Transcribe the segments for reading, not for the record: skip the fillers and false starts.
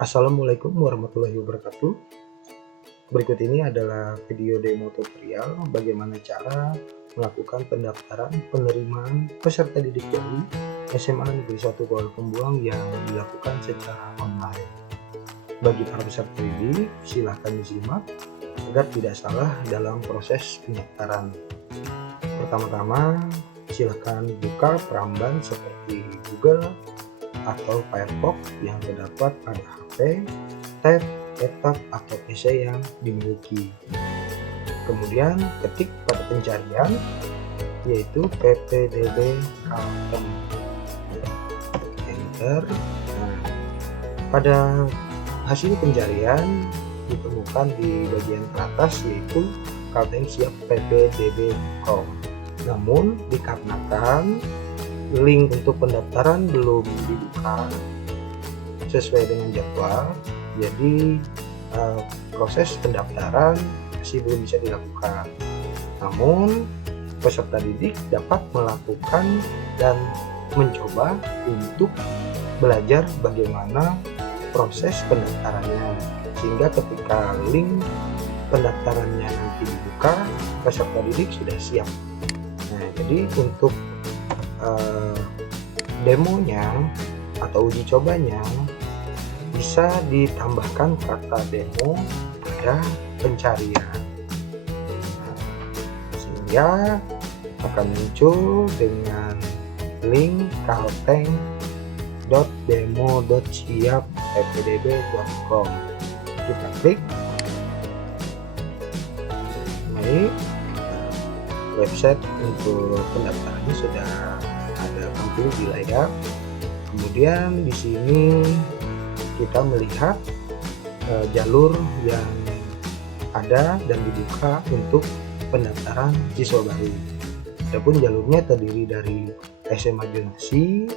Assalamualaikum warahmatullahi wabarakatuh. Berikut ini adalah video demo tutorial bagaimana cara melakukan pendaftaran penerimaan peserta didik baru SMA Negeri 1 Kuala Pembuang yang dilakukan secara online. Bagi para peserta didik, silakan disimak agar tidak salah dalam proses pendaftaran. Pertama-tama, silakan buka peramban seperti Google atau Firefox yang terdapat pada HP, tab, laptop, atau PC yang dimiliki. Kemudian ketik pada pencarian yaitu ppdb Kalteng. Enter. Nah, pada hasil pencarian ditemukan di bagian atas yaitu Kalteng siap ppdb.com. Namun dikarenakan link untuk pendaftaran belum dibuka sesuai dengan jadwal, jadi proses pendaftaran masih belum bisa dilakukan. Namun peserta didik dapat melakukan dan mencoba untuk belajar bagaimana proses pendaftarannya, sehingga ketika link pendaftarannya nanti dibuka, peserta didik sudah siap. Nah, jadi untuk demonya atau uji cobanya bisa ditambahkan kata demo pada pencarian, sehingga akan muncul dengan link kalteng.demo.siap.ppdb.com. Kita klik. Baik, website untuk pendaftarannya sudah ada tampil di layar. Kemudian di sini kita melihat jalur yang ada dan dibuka untuk pendaftaran siswa baru. Adapun jalurnya terdiri dari SMA Jonasi,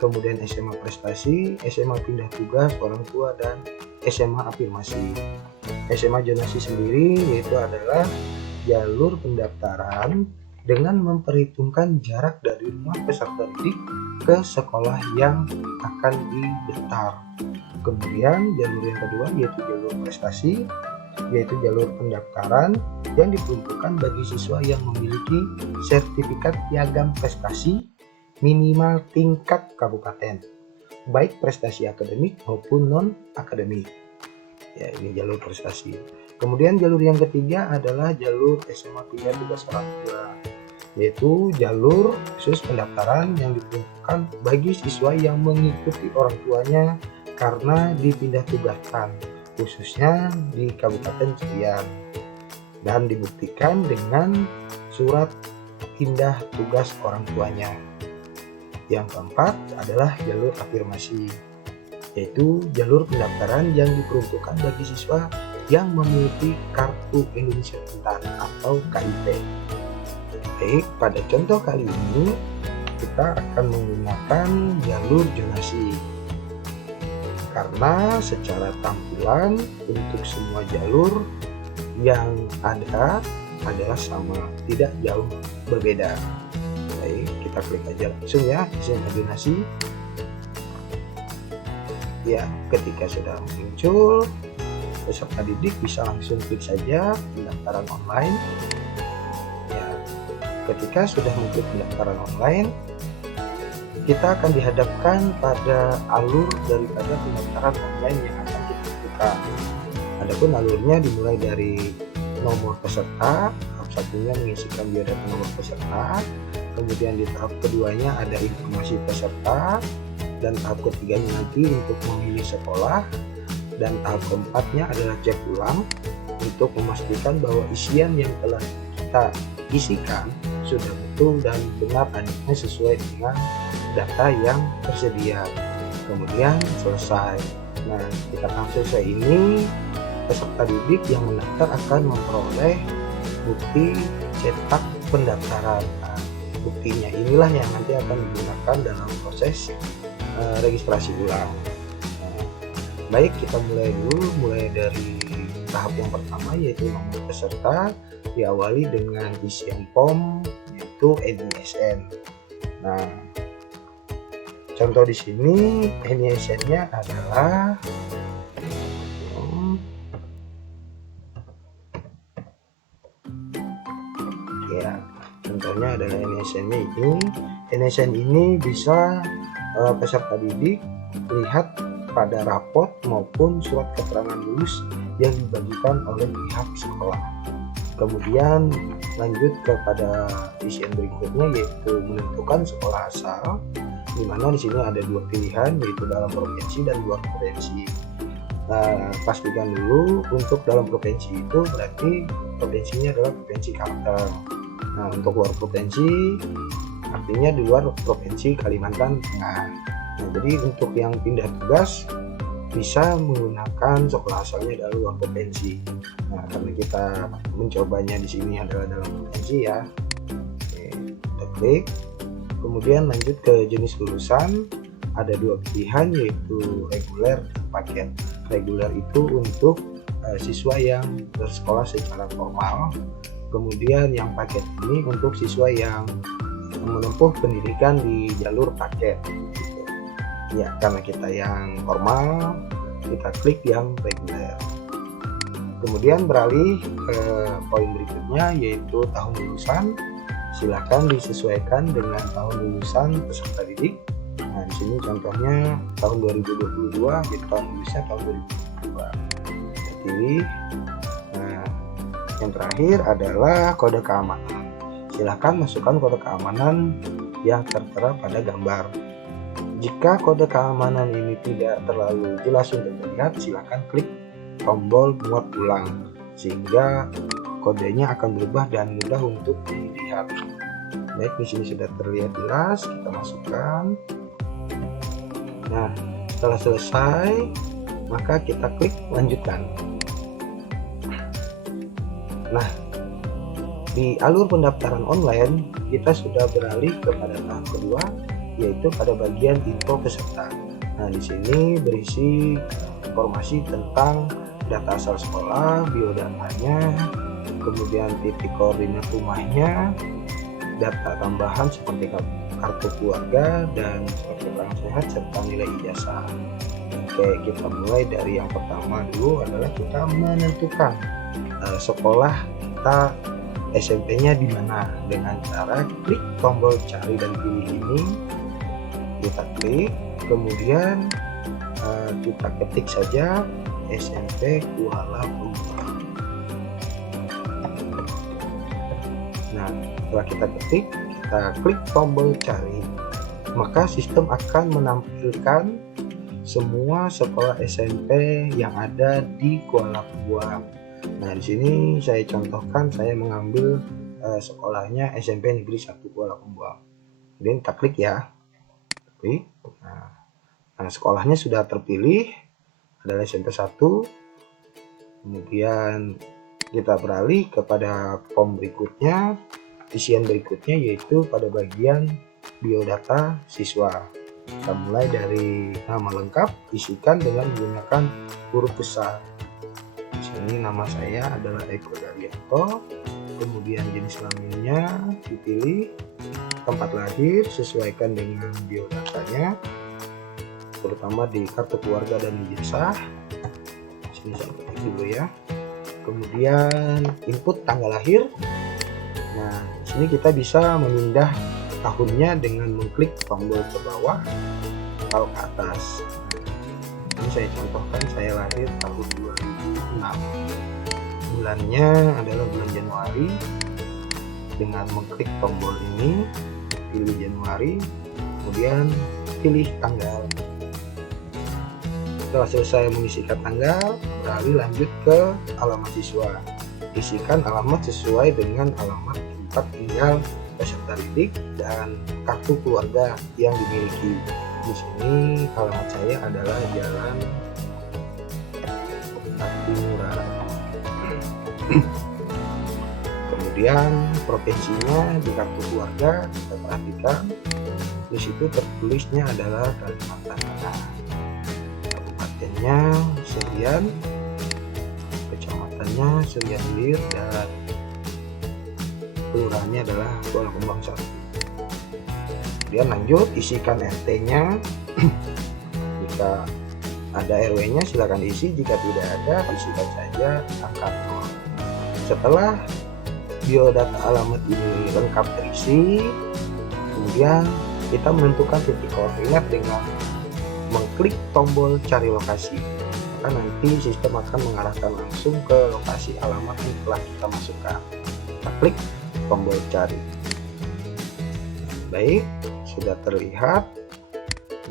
kemudian SMA Prestasi, SMA Pindah Tugas Orang Tua, dan SMA Afirmasi. SMA Jonasi sendiri yaitu adalah jalur pendaftaran dengan memperhitungkan jarak dari rumah peserta didik ke sekolah yang akan didaftar. Kemudian jalur yang kedua yaitu jalur prestasi, yaitu jalur pendaftaran yang diperuntukkan bagi siswa yang memiliki sertifikat piagam prestasi minimal tingkat kabupaten, baik prestasi akademik maupun non-akademik. Ya, ini jalur prestasi. Kemudian jalur yang ketiga adalah jalur SMA Pindah Tugas Orang Tua, yaitu jalur khusus pendaftaran yang diperuntukkan bagi siswa yang mengikuti orang tuanya karena dipindah tugaskan, khususnya di Kabupaten sekian, dan dibuktikan dengan surat pindah tugas orang tuanya. Yang keempat adalah jalur afirmasi, yaitu jalur pendaftaran yang diperuntukkan bagi siswa yang memiliki Kartu Indonesia Pintar atau KIP. Baik, pada contoh kali ini kita akan menggunakan jalur jonasi, karena secara tampilan untuk semua jalur yang ada adalah sama, tidak jauh berbeda. Baik, kita klik aja langsung ya SMA Jonasi. Ya, ketika sudah muncul, peserta didik bisa langsung klik saja pendaftaran online. Ya, ketika sudah mengklik pendaftaran online, kita akan dihadapkan pada alur daripada pendaftaran online yang akan kita lakukan. Adapun alurnya dimulai dari nomor peserta, tahap satunya mengisikan biodata nomor peserta, kemudian di tahap keduanya ada informasi peserta, dan tahap ketiganya nanti untuk memilih sekolah, dan tahap keempatnya adalah cek ulang untuk memastikan bahwa isian yang telah kita isikan sudah betul dan benar adanya sesuai dengan data yang tersedia. Kemudian selesai. Nah, ketika selesai ini, peserta didik yang mendaftar akan memperoleh bukti cetak pendaftaran. Nah, buktinya inilah yang nanti akan digunakan dalam proses registrasi ulang. Baik, kita mulai dari tahap yang pertama yaitu nomor peserta, diawali dengan isian form yaitu NISN. Nah, contoh di sini NISN-nya adalah NSN-nya ini. NSN ini bisa peserta didik lihat pada rapot maupun surat keterangan lulus yang dibagikan oleh pihak sekolah. Kemudian lanjut kepada isian berikutnya, yaitu menentukan sekolah asal, di mana di sini ada dua pilihan, yaitu dalam provinsi dan luar provinsi. Nah, pastikan dulu untuk dalam provinsi itu berarti provinsinya adalah provinsi Kalteng. Nah, untuk luar provinsi artinya di luar provinsi Kalimantan Tengah. Nah, jadi untuk yang pindah tugas bisa menggunakan sekolah asalnya dari luar provinsi. Nah, karena kita mencobanya di sini adalah dalam provinsi ya. Oke, kita klik. Kemudian lanjut ke jenis lulusan. Ada dua pilihan, yaitu reguler dan paket. Reguler itu untuk siswa yang bersekolah secara formal. Kemudian yang paket ini untuk siswa yang menempuh pendidikan di jalur paket. Ya, karena kita yang formal, kita klik yang reguler. Kemudian beralih ke poin berikutnya, yaitu tahun lulusan. Silakan disesuaikan dengan tahun lulusan peserta didik. Nah, di sini contohnya tahun 2022, jadi tahun lulusnya tahun 2022. Kita pilih. Nah, yang terakhir adalah kode keamanan. Silakan masukkan kode keamanan yang tertera pada gambar. Jika kode keamanan ini tidak terlalu jelas untuk terlihat, silakan klik tombol muat ulang sehingga kodenya akan berubah dan mudah untuk dilihat. Baik, di sini sudah terlihat jelas, kita masukkan. Nah, setelah selesai, maka kita klik lanjutkan. Nah, di alur pendaftaran online kita sudah beralih kepada tahap kedua, yaitu pada bagian info peserta. Nah, di sini berisi informasi tentang data asal sekolah, biodatanya, kemudian titik koordinat rumahnya, data tambahan seperti kartu keluarga dan surat keterangan sehat serta nilai ijazah. Oke, kita mulai dari yang pertama dulu, adalah kita menentukan sekolah kita SMP-nya di mana dengan cara klik tombol cari dan pilih ini. Kita klik, kemudian kita ketik saja SMP Kuala Lumpur. Nah, setelah kita ketik, kita klik tombol cari, maka sistem akan menampilkan semua sekolah SMP yang ada di Kuala Lumpur. Nah, di sini saya contohkan, saya mengambil sekolahnya SMP Negeri 1 Kuala Lumpur. Kemudian kita klik ya. Klik. Nah, sekolahnya sudah terpilih, adalah SMP 1. Kemudian kita beralih kepada form berikutnya, isian berikutnya, yaitu pada bagian biodata siswa. Kita mulai dari nama lengkap, isikan dengan menggunakan huruf besar. Di sini nama saya adalah Eko Daryanto. Kemudian jenis kelaminnya dipilih, tempat lahir sesuaikan dengan biodatanya, terutama di kartu keluarga dan ijazah. Sini saya ketik dulu ya. Kemudian input tanggal lahir. Nah, di sini kita bisa memindah tahunnya dengan mengklik tombol ke bawah atau ke atas. Ini saya contohkan, saya lahir tahun 2006. Bulannya adalah bulan Januari. Dengan mengklik tombol ini, pilih Januari, kemudian pilih tanggal. Setelah selesai mengisikan tanggal, beralih lanjut ke alamat siswa. Isikan alamat sesuai dengan alamat tempat tinggal peserta didik dan kartu keluarga yang dimiliki. Di sini alamat saya adalah Jalan Timura. Kemudian provinsinya di kartu keluarga kita perhatikan, di situ tertulisnya adalah Kalimantan Tengah. Kabupatennya Serian, kecamatannya Serian Hilir, dan kelurahannya adalah Kuala Kembang 1. Kemudian lanjut isikan RT-nya. Jika ada RW-nya silakan diisi, jika tidak ada isikan saja angka 0. Setelah biodata alamat ini lengkap terisi, Kemudian kita menentukan titik koordinat dengan mengklik tombol cari lokasi. Maka nanti sistem akan mengarahkan langsung ke lokasi alamat yang telah kita masukkan. Kita klik tombol cari. Baik, sudah terlihat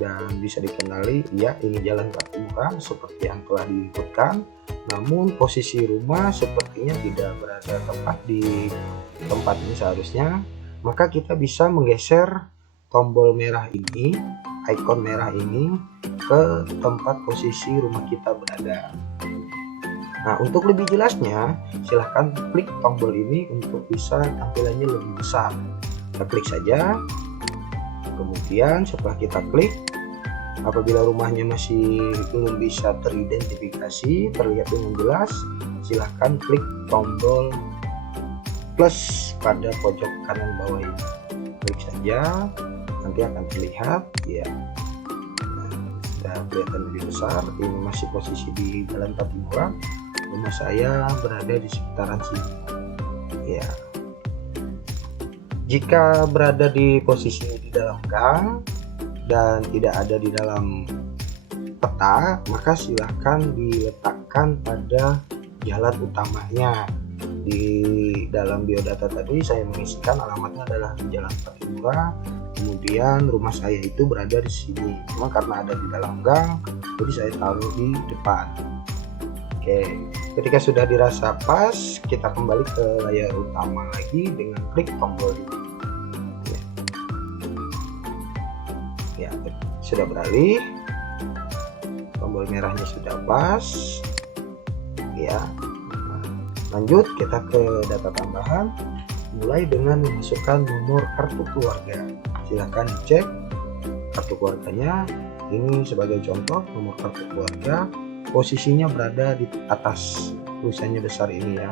dan bisa dikenali, ya ini jalan Kartumura seperti yang telah diinputkan. Namun posisi rumah sepertinya tidak berada tepat di tempat ini seharusnya. Maka kita bisa menggeser tombol merah ini, ikon merah ini, ke tempat posisi rumah kita berada. Nah, untuk lebih jelasnya silahkan klik tombol ini untuk bisa tampilannya lebih besar. Kita klik saja. Kemudian setelah kita klik, apabila rumahnya masih belum bisa teridentifikasi, terlihat dengan jelas, silahkan klik tombol plus pada pojok kanan bawah ini. Klik saja, nanti akan terlihat ya. Nah, sudah kelihatan lebih besar. Ini masih posisi di Jalan Kartumura. Rumah saya berada di sekitaran sini. Ya. Jika berada di posisi di dalam gang dan tidak ada di dalam peta, maka silahkan diletakkan pada jalan utamanya. Di dalam biodata tadi saya mengisikan alamatnya adalah Jalan Kartumura, kemudian rumah saya itu berada di sini. Cuma karena ada di dalam gang, jadi saya taruh di depan. Oke, ketika sudah dirasa pas, kita kembali ke layar utama lagi dengan klik tombol ini. Ya, sudah beralih, tombol merahnya sudah pas ya. Lanjut kita ke data tambahan, mulai dengan memasukkan nomor kartu keluarga. Silahkan dicek kartu keluarganya. Ini sebagai contoh, nomor kartu keluarga posisinya berada di atas tulisannya besar ini ya.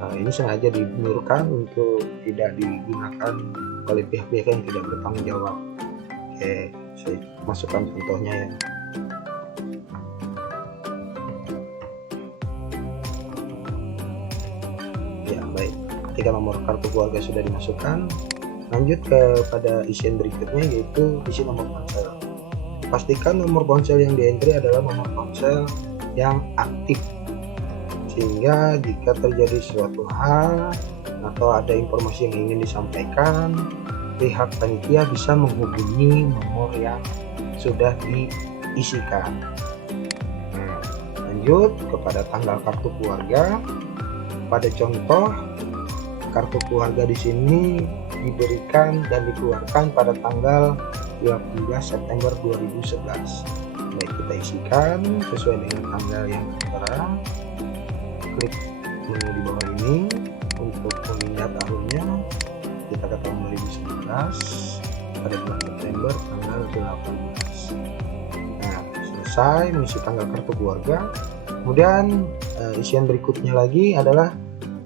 Nah, ini sengaja diblurkan untuk tidak digunakan oleh pihak-pihak yang tidak bertanggung jawab. Oke, saya masukkan contohnya ya. Ya, baik. Ketika nomor kartu keluarga sudah dimasukkan, lanjut kepada isian berikutnya, yaitu isi nomor ponsel. Pastikan nomor ponsel yang di-entry adalah nomor ponsel yang aktif, sehingga jika terjadi suatu hal atau ada informasi yang ingin disampaikan, pihak panitia bisa menghubungi nomor yang sudah diisikan. Nah, lanjut kepada tanggal kartu keluarga. Pada contoh, kartu keluarga di sini diberikan dan dikeluarkan pada tanggal 12 September 2011. Baik, kita isikan sesuai dengan tanggal yang tertera. Klik menu di bawah ini untuk memindah tahunnya. Kita ke tahun 2011 pada bulan September tanggal 18. Nah, selesai mengisi tanggal kartu keluarga. Kemudian isian berikutnya lagi adalah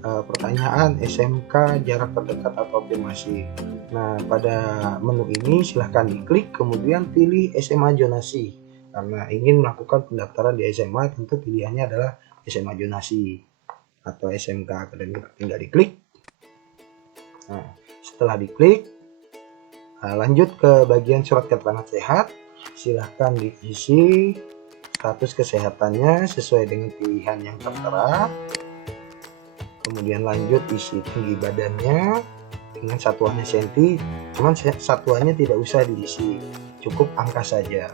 pertanyaan SMK jarak terdekat atau afirmasi. Nah, pada menu ini silahkan diklik, kemudian pilih SMA zonasi. Karena ingin melakukan pendaftaran di SMA, tentu pilihannya adalah SMA zonasi atau SMK akademik. Tinggal diklik. Nah, setelah diklik, lanjut ke bagian surat keterangan sehat. Silahkan diisi status kesehatannya sesuai dengan pilihan yang tertera. Kemudian lanjut isi tinggi badannya dengan satuannya senti, cuman satuannya tidak usah diisi, cukup angka saja.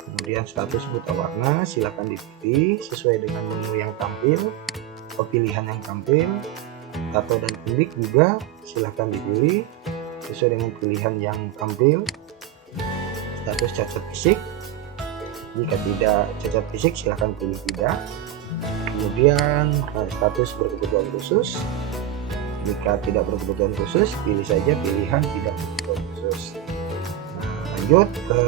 Kemudian status buta warna silahkan dipilih sesuai dengan menu yang tampil atau pilihan yang tampil. Tato dan kulit juga silahkan dipilih sesuai dengan pilihan yang tampil. Status cacat fisik, jika tidak cacat fisik silahkan pilih tidak. Kemudian status berkebutuhan khusus, jika tidak berkebutuhan khusus pilih saja pilihan tidak berkebutuhan khusus. Nah, lanjut ke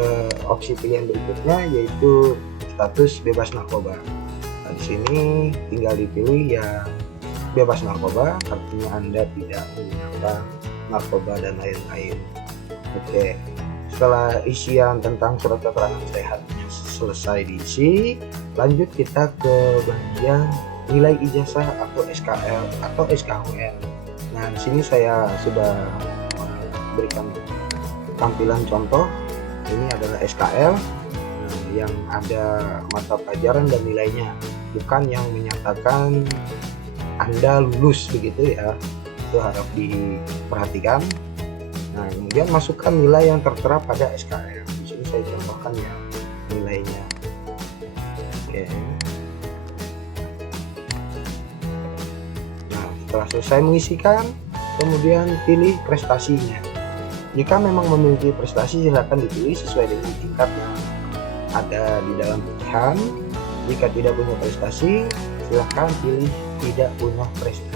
opsi pilihan berikutnya, yaitu status bebas narkoba. Nah, di sini tinggal dipilih yang bebas narkoba, artinya Anda tidak menggunakan narkoba dan lain-lain. Oke, setelah isian tentang surat keterangan sehatnya selesai diisi, lanjut kita ke bagian nilai ijazah atau SKL atau SKWN. Nah, di sini saya sudah memberikan tampilan contoh. Ini adalah SKL yang ada mata pelajaran dan nilainya, bukan yang menyatakan Anda lulus begitu ya. Itu harap diperhatikan. Nah, kemudian masukkan nilai yang tertera pada SKL. Di sini saya contohkan ya nilainya. Oke. Nah, setelah selesai mengisikan, kemudian pilih prestasinya. Jika memang memiliki prestasi, silakan dipilih sesuai dengan tingkat yang ada di dalam pilihan. Jika tidak punya prestasi, silakan pilih tidak punya prestasi.